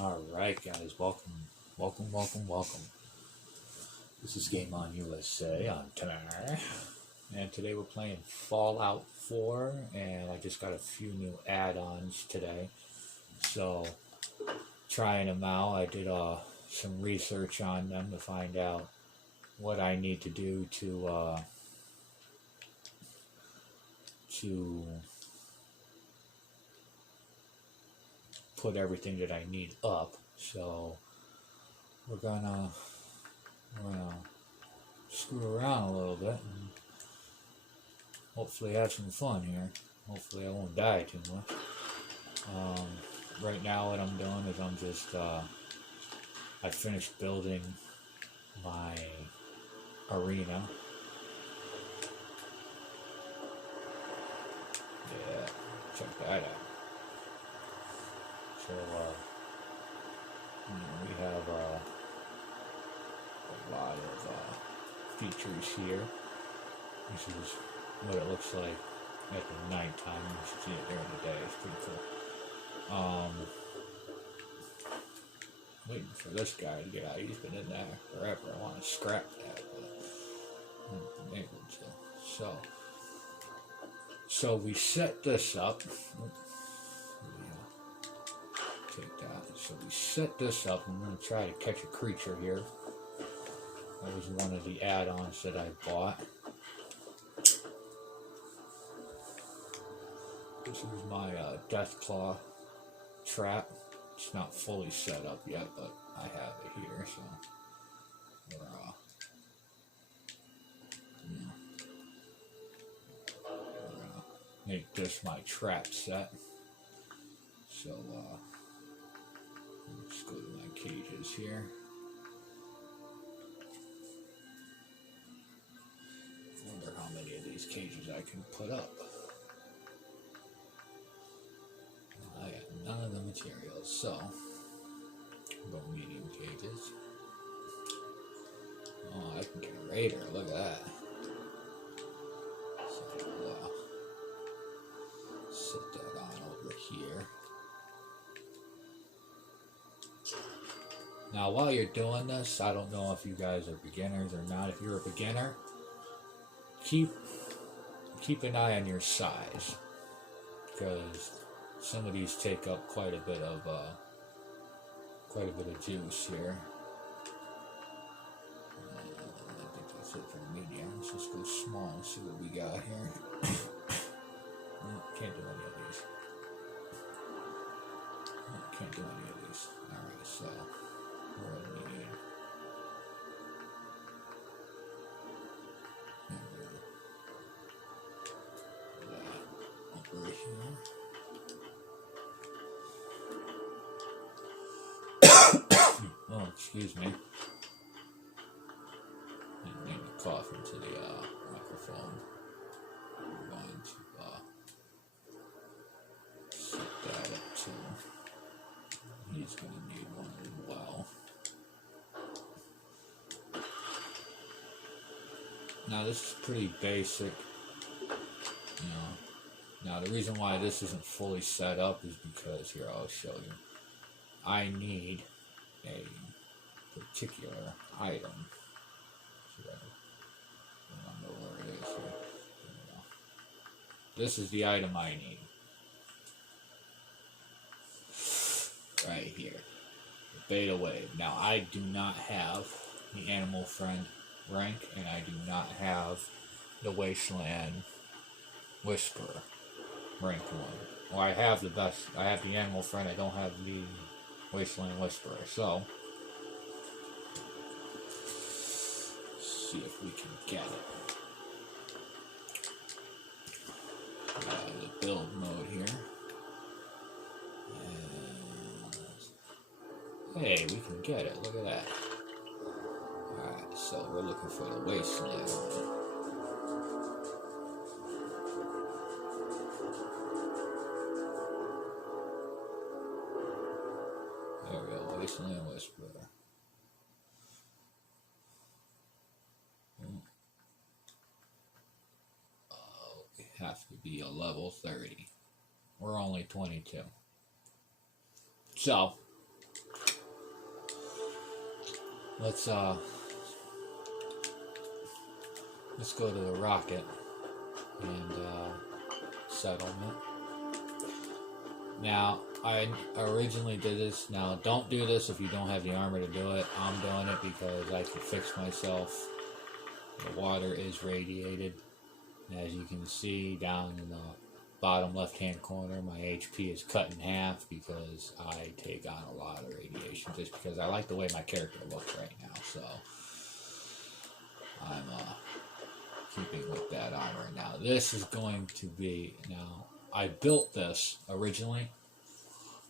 Alright guys, welcome. This is Game On USA on Timmy. And today we're playing Fallout 4, and I just got a few new add-ons today. So, trying them out. I did some research on them to find out what I need to do to put everything that I need up. So we're gonna screw around a little bit and hopefully have some fun here. Hopefully I won't die too much. Right now what I'm doing is I'm just I finished building my arena. Yeah, check that out. So we have a lot of features here. This is what it looks like at the nighttime. You should see it during the day. It's pretty cool. Waiting for this guy to get out. He's been in there forever. I want to scrap that, but I'm able to. So we set this up. Take that. So we set this up. I'm going to try to catch a creature here. That was one of the add-ons that I bought. This is my Deathclaw trap. It's not fully set up yet, but I have it here, so we're gonna make this my trap set. So let's go to my cages here. I wonder how many of these cages I can put up. I got none of the materials, so go medium cages. Oh, I can get a raider. Look at that. So set that on over here. Now, while you're doing this, I don't know if you guys are beginners or not. If you're a beginner, keep an eye on your size, because some of these take up quite a bit of juice here. I think that's it for medium. Let's just go small and see what we got here. Can't do any of these. Can't do any of these. Alright, so we're at medium. Over here. Oh, excuse me. Didn't mean to cough into the microphone. I'm going to set that up too. He's going to need one as well. Now this is pretty basic. Now the reason why this isn't fully set up is because, here, I'll show you. I need a particular item. I don't know where it is here. This is the item I need. Right here. The beta wave. Now I do not have the animal friend rank, and I do not have the wasteland whisperer rank 1. Well, I have the best. I have the animal friend. I don't have the wasteland whisperer. So see if we can get it. The build mode here. And hey, we can get it. Look at that. Alright, so we're looking for the wasteland. There we go, wasteland whisperer. Have to be a level 30. We're only 22. So, let's go to the rocket and settlement. Now, I originally did this. Now, don't do this if you don't have the armor to do it. I'm doing it because I can fix myself. The water is radiated. As you can see down in the bottom left-hand corner, my HP is cut in half because I take on a lot of radiation just because I like the way my character looks right now. So, I'm keeping with that armor. Now, this is going to be... Now, I built this originally,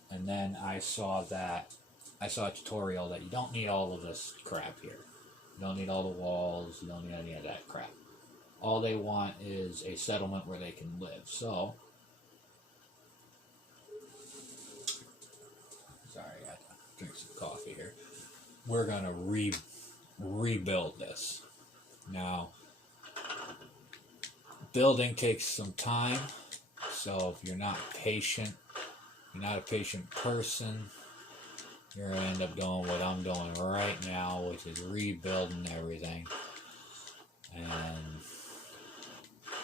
and then I saw a tutorial that you don't need all of this crap here. You don't need all the walls, you don't need any of that crap. All they want is a settlement where they can live. So, sorry, I got to drink some coffee here. We're going to rebuild this. Now, building takes some time. So if you're not patient, you're not a patient person, you're going to end up doing what I'm doing right now, which is rebuilding everything. And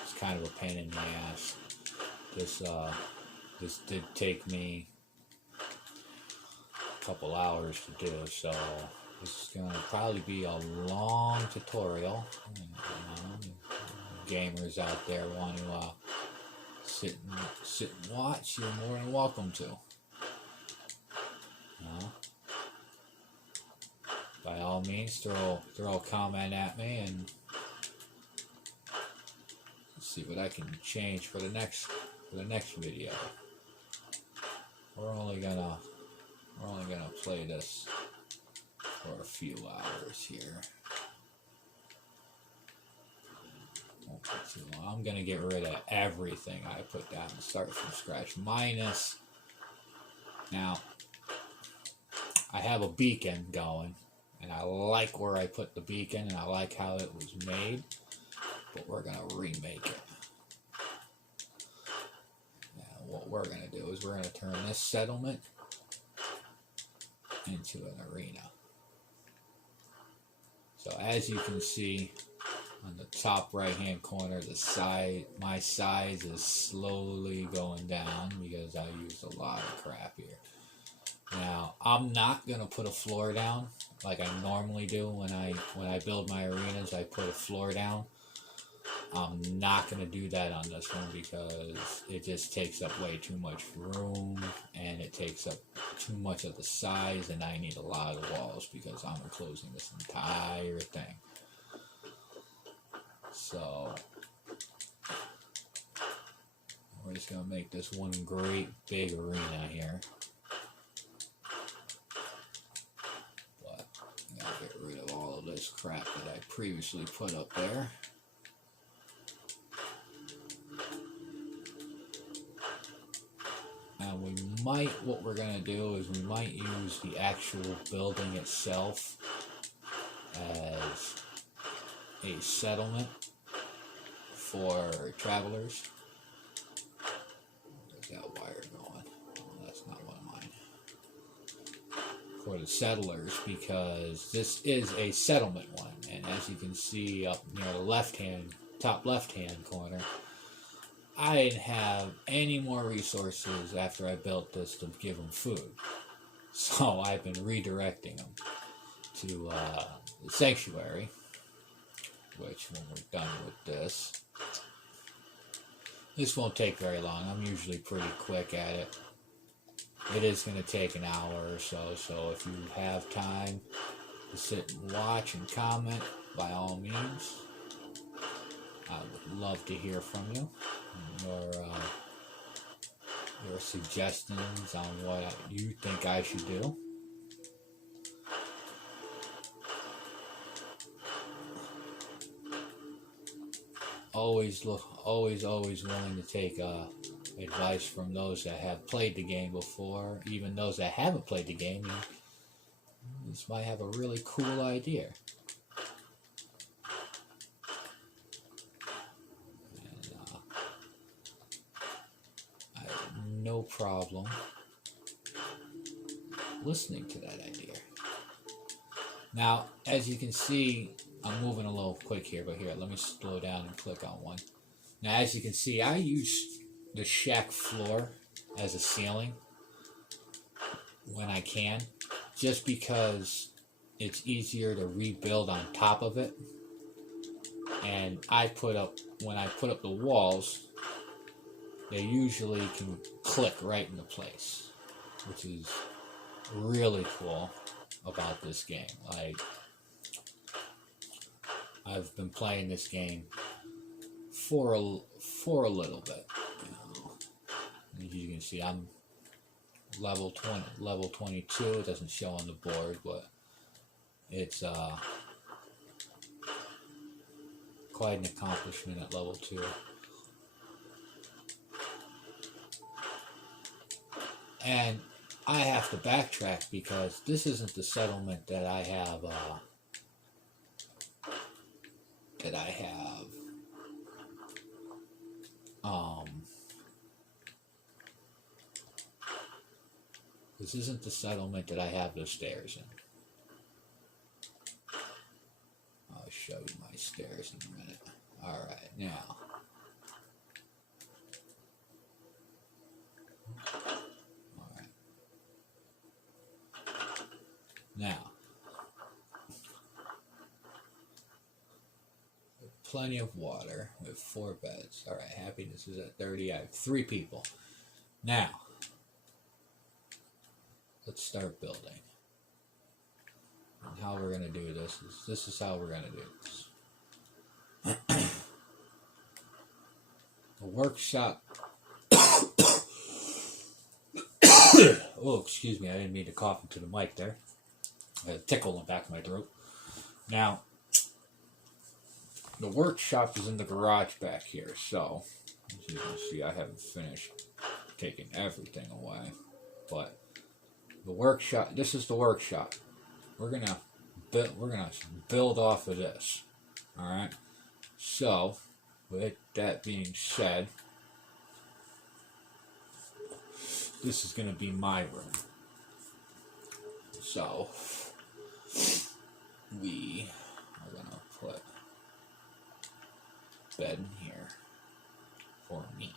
it's kind of a pain in the ass. This did take me a couple hours to do, so this is going to probably be a long tutorial. Gamers out there want to sit and watch, you're more than welcome to. By all means, throw a comment at me and see what I can change for the next video. We're only gonna play this for a few hours here. Won't take too long. I'm gonna get rid of everything I put down and start from scratch. Minus, now I have a beacon going, and I like where I put the beacon, and I like how it was made, but we're gonna remake it. Now, what we're gonna do is we're gonna turn this settlement into an arena. So as you can see, on the top right hand corner, my size is slowly going down because I used a lot of crap here. Now, I'm not going to put a floor down like I normally do when I build my arenas. I put a floor down. I'm not going to do that on this one because it just takes up way too much room and it takes up too much of the size, and I need a lot of walls because I'm enclosing this entire thing. So, we're just going to make this one great big arena here. But I'm going to get rid of all of this crap that I previously put up there. And what we're going to do is we might use the actual building itself as a settlement for travelers. There's that wire going. Oh, that's not one of mine. For the settlers, because this is a settlement one, and as you can see up near the top left-hand corner, I didn't have any more resources after I built this to give them food. So I've been redirecting them to the sanctuary, which when we're done with this won't take very long. I'm usually pretty quick at it. It is going to take an hour or so, so if you have time to sit and watch and comment, by all means, I would love to hear from you. Your suggestions on what you think I should do. Always willing to take advice from those that have played the game before, even those that haven't played the game. This might have a really cool idea. And I have no problem listening to that idea. Now, as you can see, I'm moving a little quick here, but here, let me slow down and click on one. Now, as you can see, I use the shack floor as a ceiling when I can, just because it's easier to rebuild on top of it. And when I put up the walls, they usually can click right into place, which is really cool about this game. Like, I've been playing this game for a little bit. As you can see, I'm level 22. It doesn't show on the board, but it's quite an accomplishment at level 2. And I have to backtrack because this isn't the settlement that I have this isn't the settlement that I have the stairs in. I'll show you my stairs in a minute. Alright, now. Alright. Now. Plenty of water with 4 beds. Alright, happiness is at 30. I have 3 people. Now. Let's start building. And how we're going to do this is how we're going to do this. The workshop. Oh, excuse me, I didn't mean to cough into the mic there. I had a tickle in the back of my throat. Now, the workshop is in the garage back here, so as you can see, I haven't finished taking everything away. But the workshop, this is the workshop. We're gonna build off of this. Alright? So, with that being said, this is gonna be my room. So we are gonna put bed in here for me.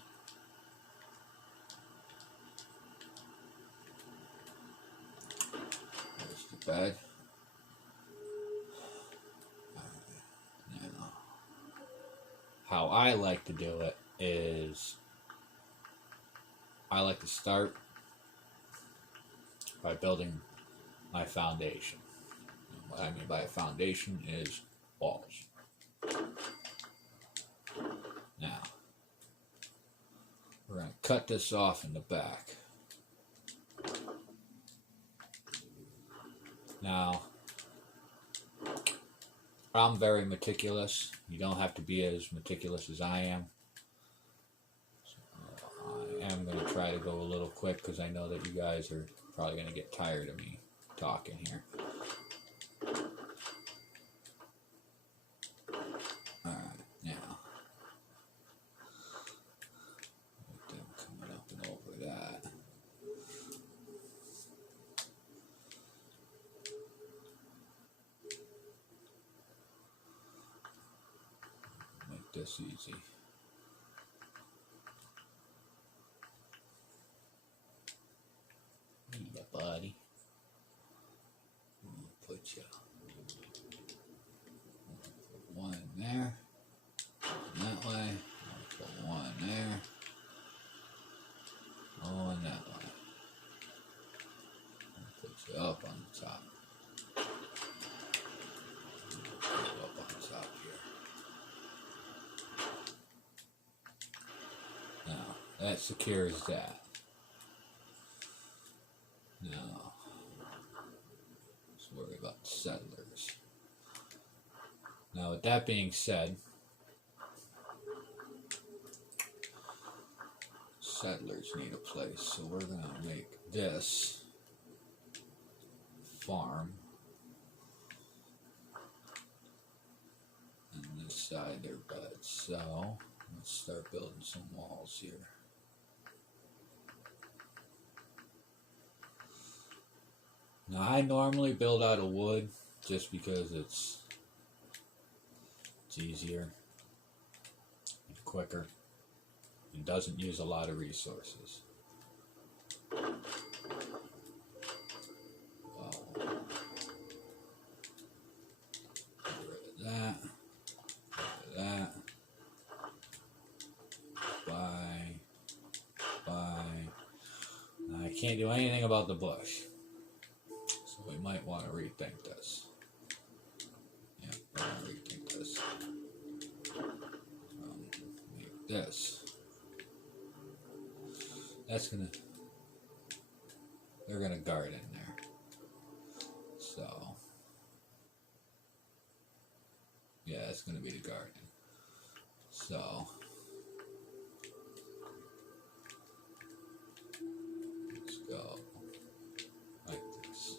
There's the bed. Now, how I like to do it is I like to start by building my foundation. What I mean by a foundation is walls. Now, we're going to cut this off in the back. Now, I'm very meticulous. You don't have to be as meticulous as I am. So, I am going to try to go a little quick because I know that you guys are probably going to get tired of me talking here. Alright, now. Them coming up and over that. Make this easy. Yeah, buddy. Put you put one in there, and that way. I'll put one there. Oh, and that way. I'll put you up on the top. Put you up on top here. Now that secures that. Now, let's worry about settlers. Now, with that being said, settlers need a place, so we're going to make this farm, and this side their beds. So, let's start building some walls here. Now, I normally build out of wood just because it's easier and quicker and doesn't use a lot of resources. That. Bye. I can't do anything about the bush. So we might want to rethink this. Yeah, we're going to rethink this. Make this. That's going to... They're going to guard in there. So... Yeah, it's going to be the garden. So... Let's go like this.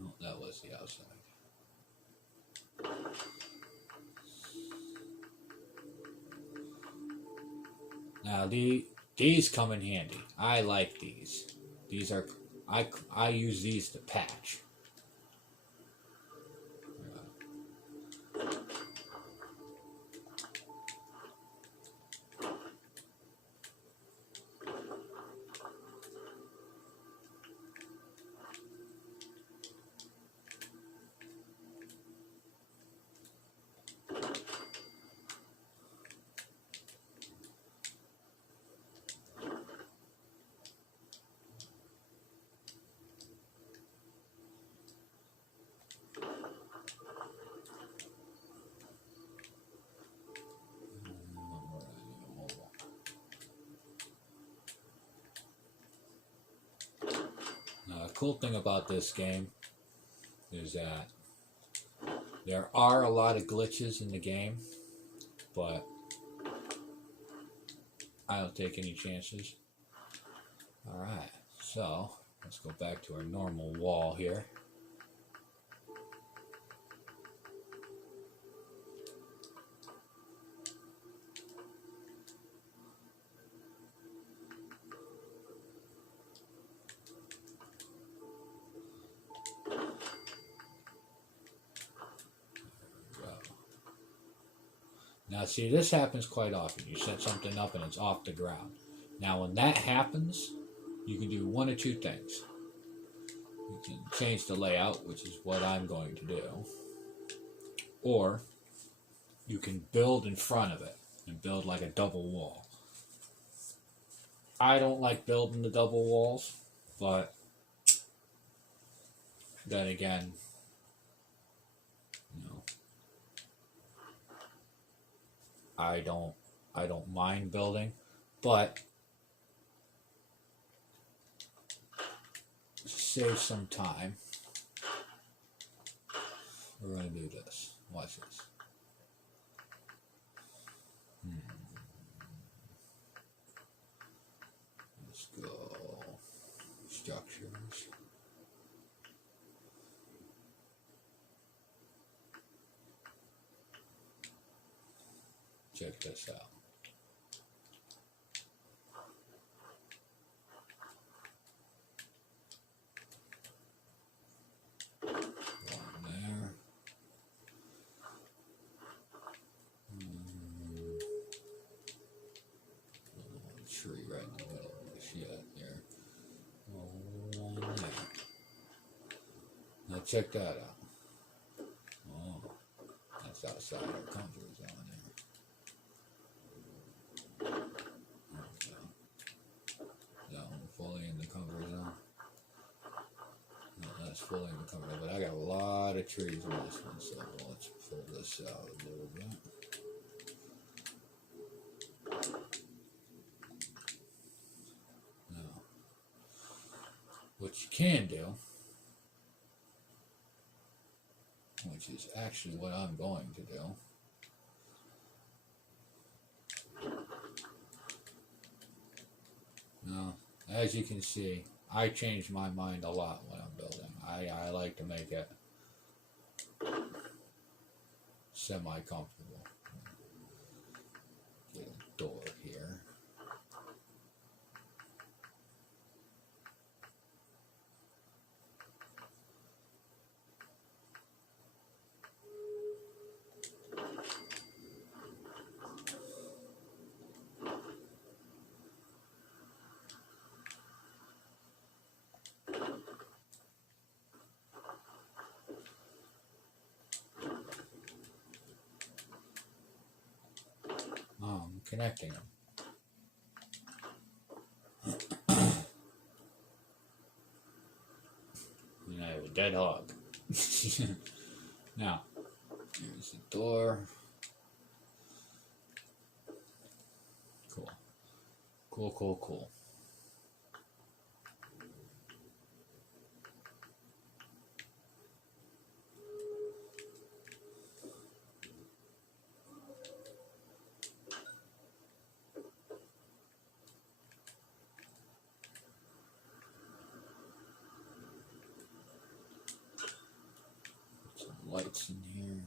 Oh, that was the outside. Now these come in handy. I like these. These are I use these to patch. Cool thing about this game is that there are a lot of glitches in the game, but I don't take any chances. Alright, so let's go back to our normal wall here. Now see, this happens quite often. You set something up and it's off the ground. Now when that happens, you can do one of two things. You can change the layout, which is what I'm going to do. Or you can build in front of it and build like a double wall. I don't like building the double walls, but then again, I don't mind building, but to save some time, we're going to do this. Watch this. Let's go structures. Check this out. One there. Tree right in the middle of this yet there. One there. Now check that out. Oh, that's outside our comfort zone there. Fully in the comfort zone. No, that's fully in the comfort zone, but I got a lot of trees in this one, so let's pull this out a little bit. Now, what you can do, which is actually what I'm going to do, now, as you can see, I change my mind a lot when I'm building. I like to make it semi-comfortable. Get a door here. connecting them. And I have a dead hog. Now, here's the door. Cool. Cool, cool, cool. Lights in here.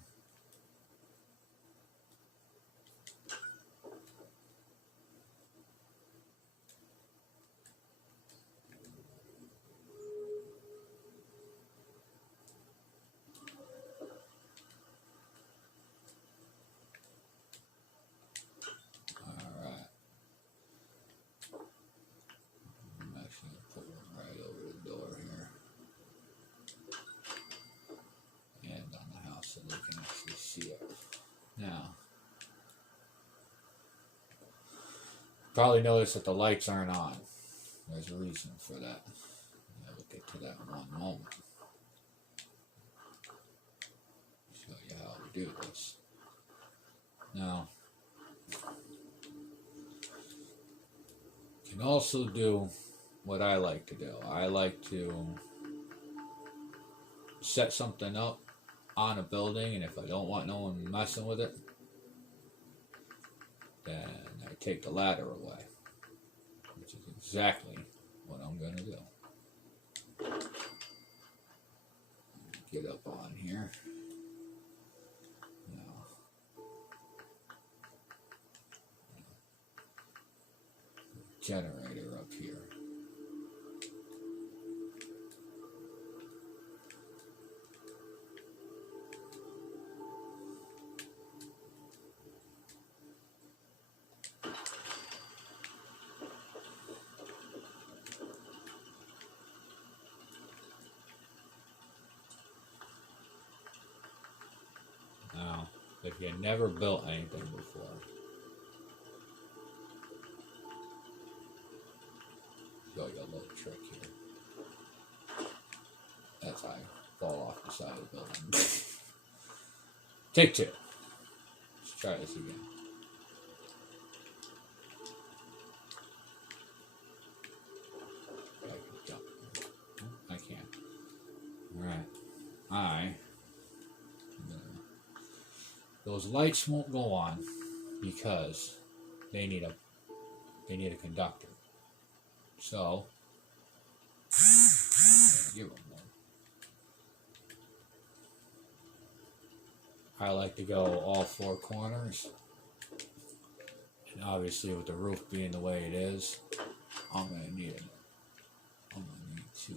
Alright. I'm actually going to put one right over the door here. And on the house so they can actually see it. Now, probably notice that the lights aren't on. There's a reason for that. We'll get to that in one moment. Show you how we do this. Now, you can also do what I like to do. I like to set something up on a building, and if I don't want no one messing with it, then I take the ladder away, which is exactly what I'm going to do. Get up on here. Now, generator up here. Now, if you never built anything before, show you a little trick here. That's how I fall off the side of the building. Take two. Let's try this again. I can jump. I can't. Alright. Those lights won't go on because they need a conductor. So give them one. I like to go all four corners, and obviously with the roof being the way it is, I'm gonna need to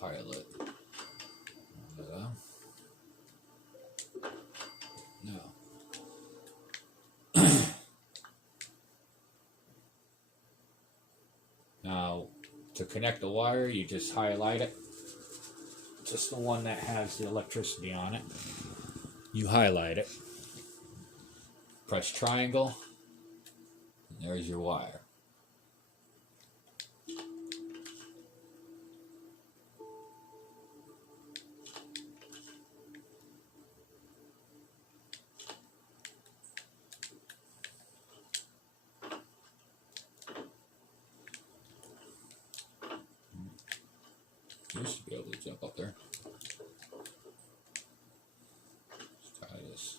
pilot. No. Now, to connect the wire, you just highlight it. Just the one that has the electricity on it. You highlight it. Press triangle. And there's your wire. Used to be able to jump up there. Let's try this.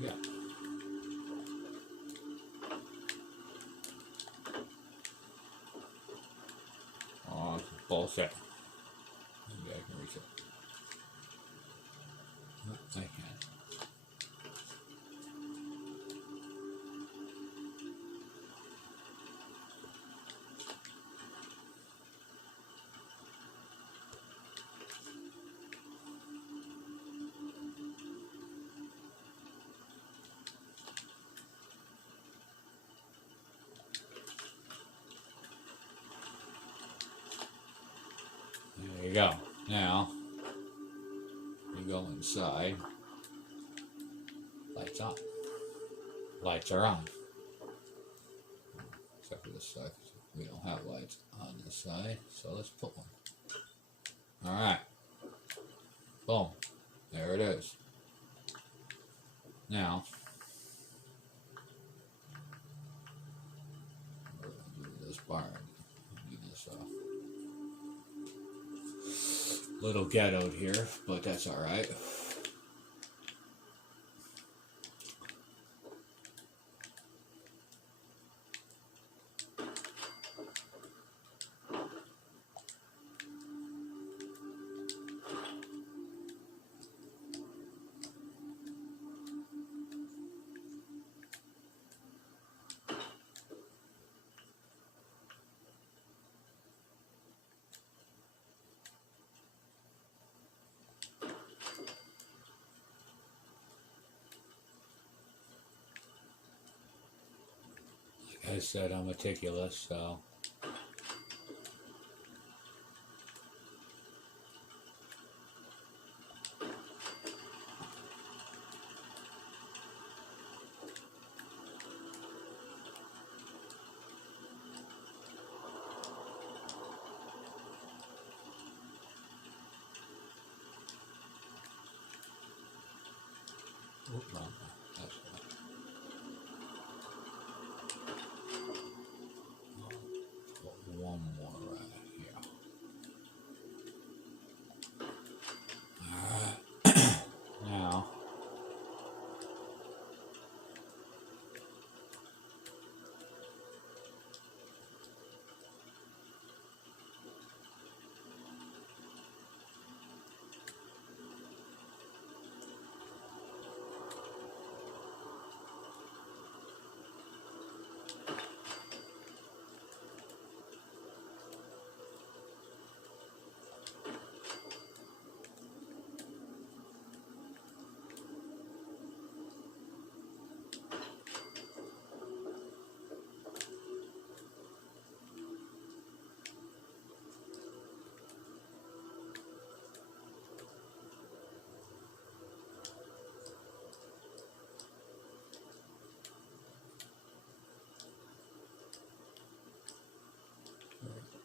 Yeah. Oh, bullshit. Maybe I can reach it. No, I can't. go. Now, you go inside. Lights on. Lights are on. Except for this side. We don't have lights on this side, so let's put one. Alright. Boom. There it is. Now, we're going to do this bar. Do this little ghettoed here, but that's alright. Like I said, I'm meticulous, so wrong. That's right. Put one more right here. Alright. Now,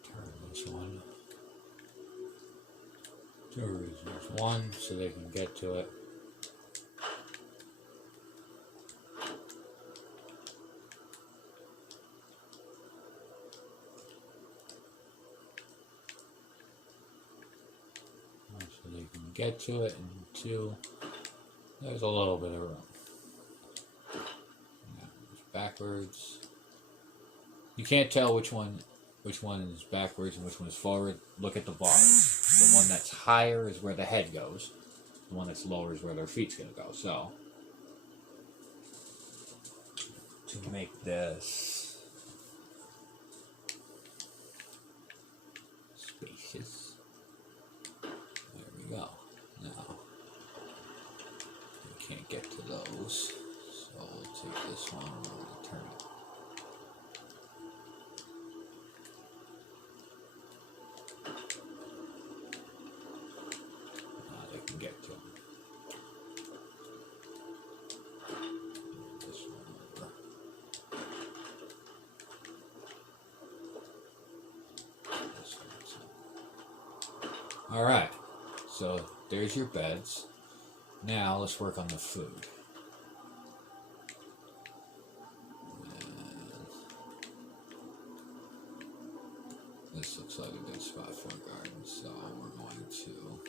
turn this one. Two reasons. One, so they can get to it. One, so they can get to it, and two, there's a little bit of room. Now, it's backwards. You can't tell which one is backwards and which one is forward. Look at the bars. The one that's higher is where the head goes. The one that's lower is where their feet's gonna go. So, to make this spacious, there we go. Now, we can't get to those, so we'll take this one and we'll turn it. Get to them. This one over. This one. All right, so there's your beds. Now let's work on the food. And this looks like a good spot for a garden, so we're going to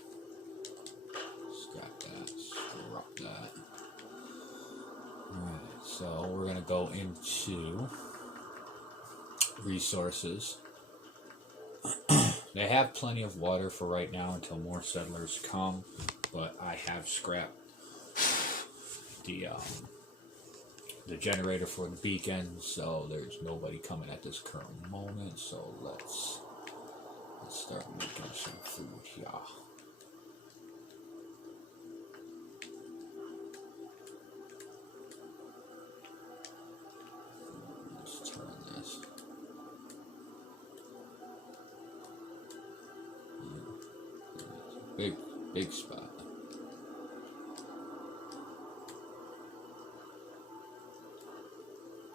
scrap that, scrap that. Alright, so we're going to go into resources. They have plenty of water for right now until more settlers come, but I have scrapped the generator for the beacon, so there's nobody coming at this current moment. So let's start making some food here. Let's turn this. Big spot.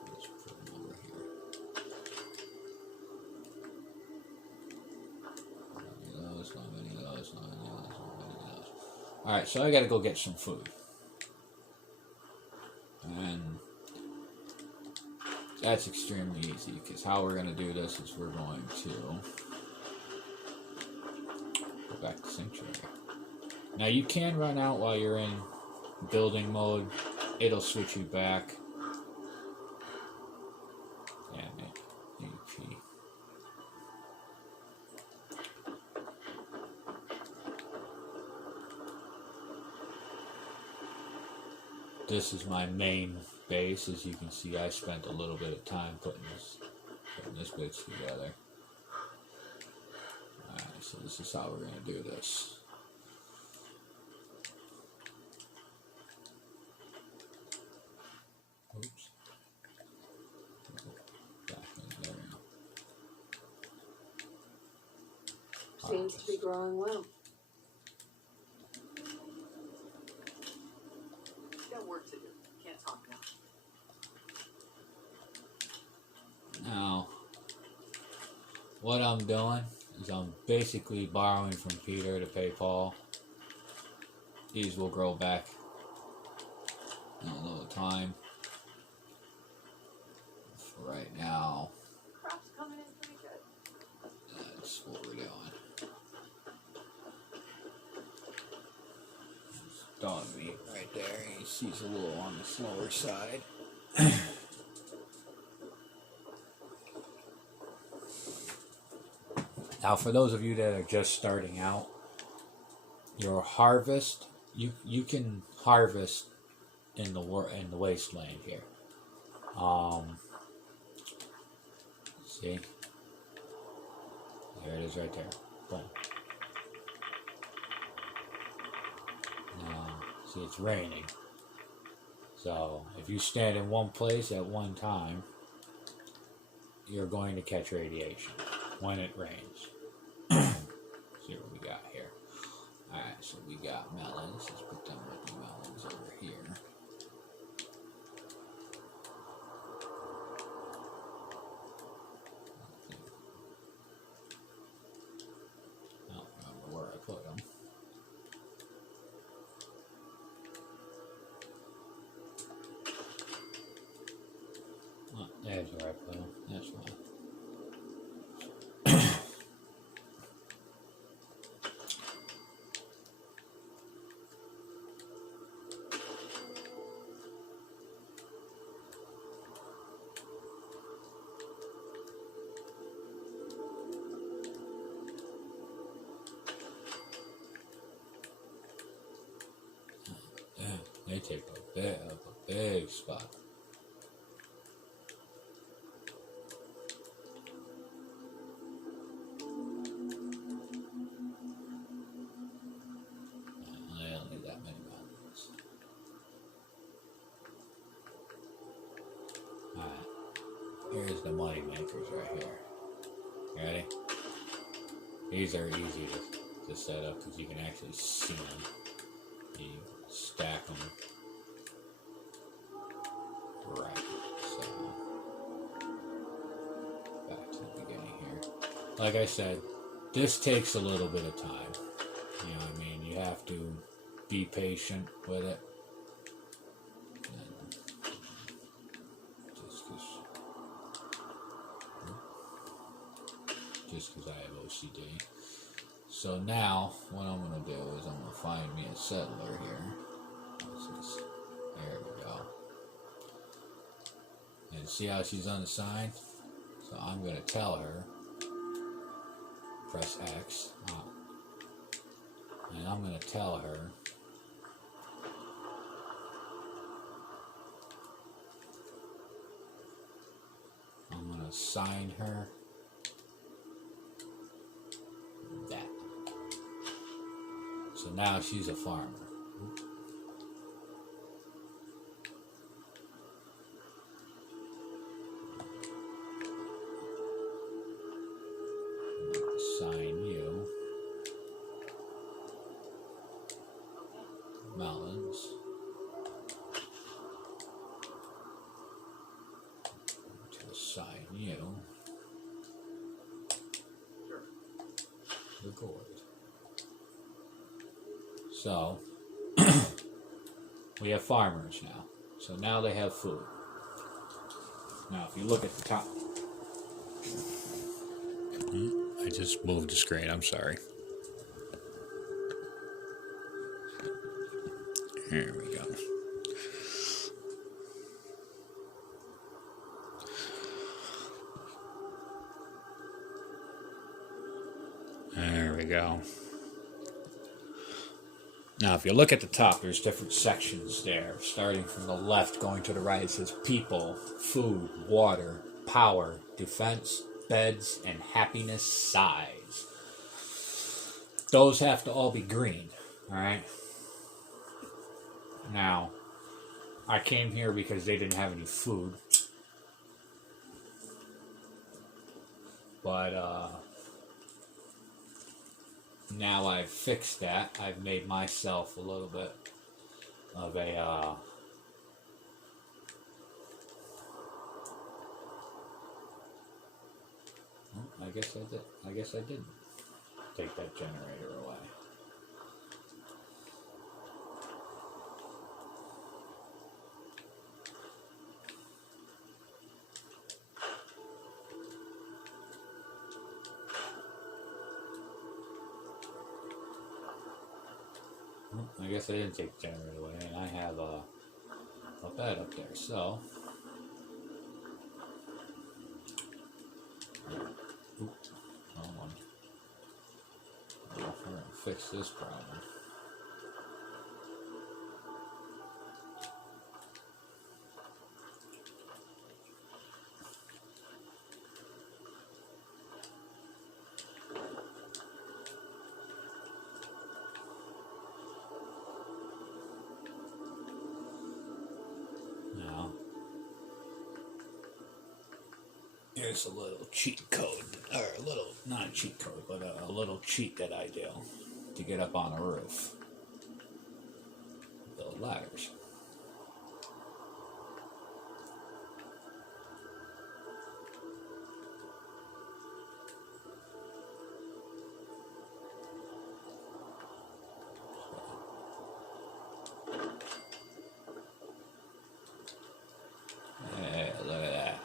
Let's put him over here. Not many of those, not many of those, not many of those, not many of those. Alright, so I gotta go get some food. And that's extremely easy, because how we're gonna do this is we're going to go back to Sanctuary. Now you can run out while you're in building mode. It'll switch you back. Damn it. AP. This is my main base. As you can see, I spent a little bit of time putting this bits together. Alright, so this is how we're going to do this. Oops. Back in there now. Seems to be growing well. Got work to do. Can't talk now. Now, what I'm doing is I'm basically borrowing from Peter to pay Paul. These will grow back in a little time. For right now, Crop's coming in pretty good. that's what we're doing. Dog meat right there. He sees a little on the slower side. Now, for those of you that are just starting out, your harvest, you can harvest in the wasteland here. See, there it is right there. Boom. Now, see, it's raining. So if you stand in one place at one time, you're going to catch radiation when it rains. See what we got here. Alright, so we got melons. Let's put them with the melons over here. I don't remember where I put them. Oh, there's where I put them. That's fine. They take a big spot. I don't need that many mountains. Alright, here's the money makers right here. You ready? These are easy to set up because you can actually see them. You stack them right. So back to the beginning here. Like I said, this takes a little bit of time. You know what I mean? You have to be patient with it. And just because I have OCD. So now, what I'm going to do is I'm going to find me a settler here. There we go. And see how she's unassigned? So I'm going to tell her, press X, and I'm going to tell her I'm going to assign her that. So now she's a farmer. Assign you you record. So, we have farmers now. So now they have food. Now, if you look at the top... I just moved the screen, I'm sorry. Here we go. There we go. Now, if you look at the top, there's different sections there. Starting from the left, going to the right, it says people, food, water, power, defense, beds, and happiness size. Those have to all be green, alright? Now, I came here because they didn't have any food. But, now I've fixed that. I've made myself a little bit of a, I guess I did. I guess I didn't take that generator away. I guess I didn't take the generator away, and I have a bed up there, so... Oops, wrong one. We're going to fix this problem. Here's a little cheat code, or a little, not a cheat code, but a little cheat that I do to get up on a roof. Build ladders. Hey, look at that.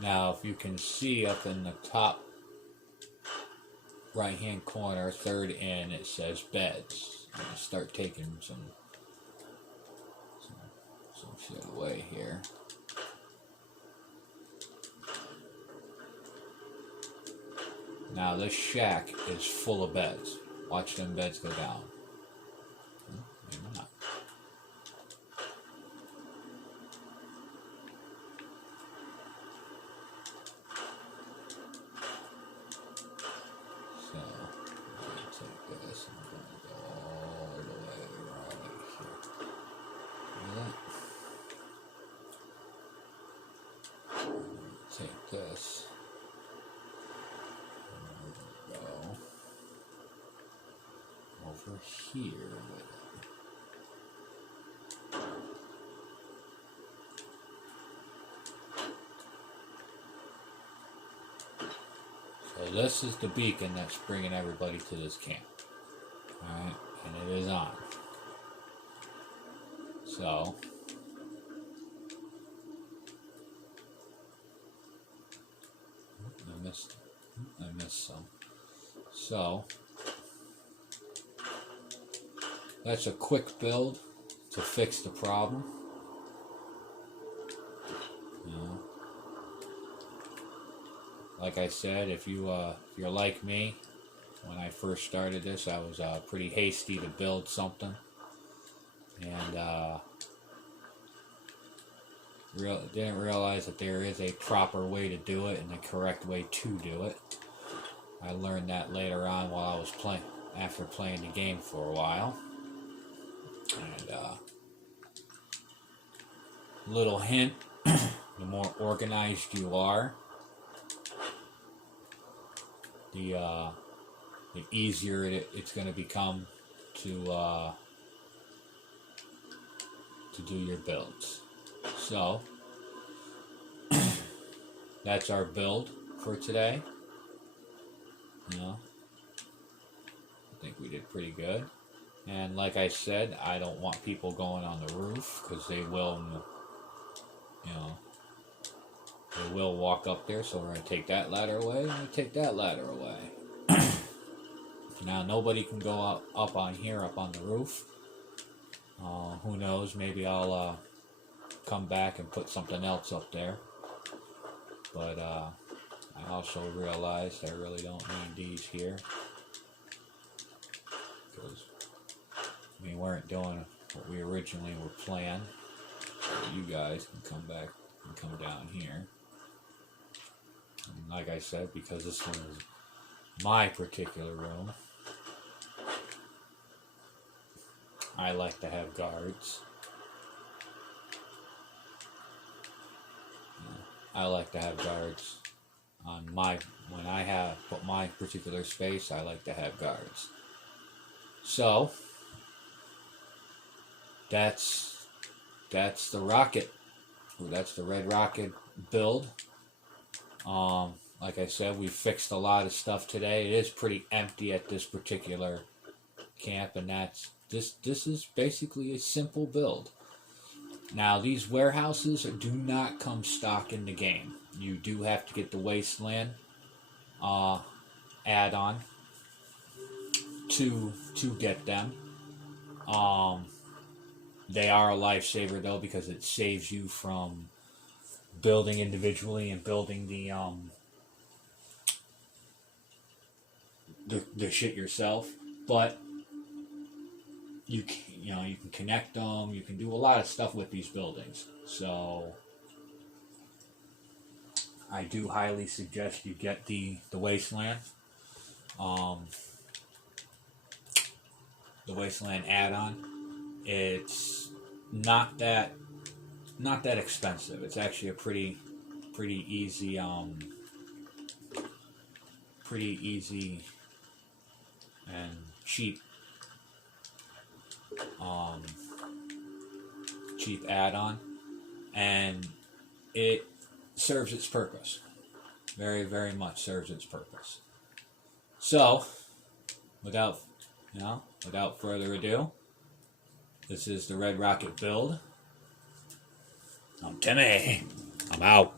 Now, if you can see up in the top right hand corner, third in, it says beds. I'm going to start taking some shit away here. Now this shack is full of beds. Watch them beds go down. Maybe not. So, I'm going to take this and I'm going to go all the way around here. See that? Take this. And go over here with it. So this is the beacon that's bringing everybody to this camp. Alright, and it is on. So I missed some. So that's a quick build to fix the problem. You know, like I said, if you're like me, when I first started this, I was pretty hasty to build something, and didn't realize that there is a proper way to do it and the correct way to do it. I learned that later on while I was playing, after playing the game for a while. And little hint, the more organized you are, the easier it's going to become to do your builds. So that's our build for today. You know, I think we did pretty good. And like I said, I don't want people going on the roof because they will, you know, they will walk up there. So we're going to take that ladder away and we take that ladder away. Now nobody can go up on here, up on the roof. Who knows? Maybe I'll come back and put something else up there. But I also realized I really don't need these here. Because we weren't doing what we originally were planned. So you guys can come back and come down here. And like I said, because this one is my particular room, I like to have guards. I like to have guards on when I have put my particular space, I like to have guards. So that's the rocket. That's the red rocket build. Like I said, we fixed a lot of stuff today. It is pretty empty at this particular camp, and this is basically a simple build. Now, these warehouses do not come stock in the game. You do have to get the Wasteland add-on to get them. They are a lifesaver though, because it saves you from building individually and building the shit yourself. But you can connect them. You can do a lot of stuff with these buildings. So I do highly suggest you get the Wasteland. The Wasteland add-on. It's not that expensive. It's actually a pretty easy and cheap add-on, and it serves its purpose. Very, very much serves its purpose. So, without further ado, this is the Red Rocket build. I'm Timmy. I'm out.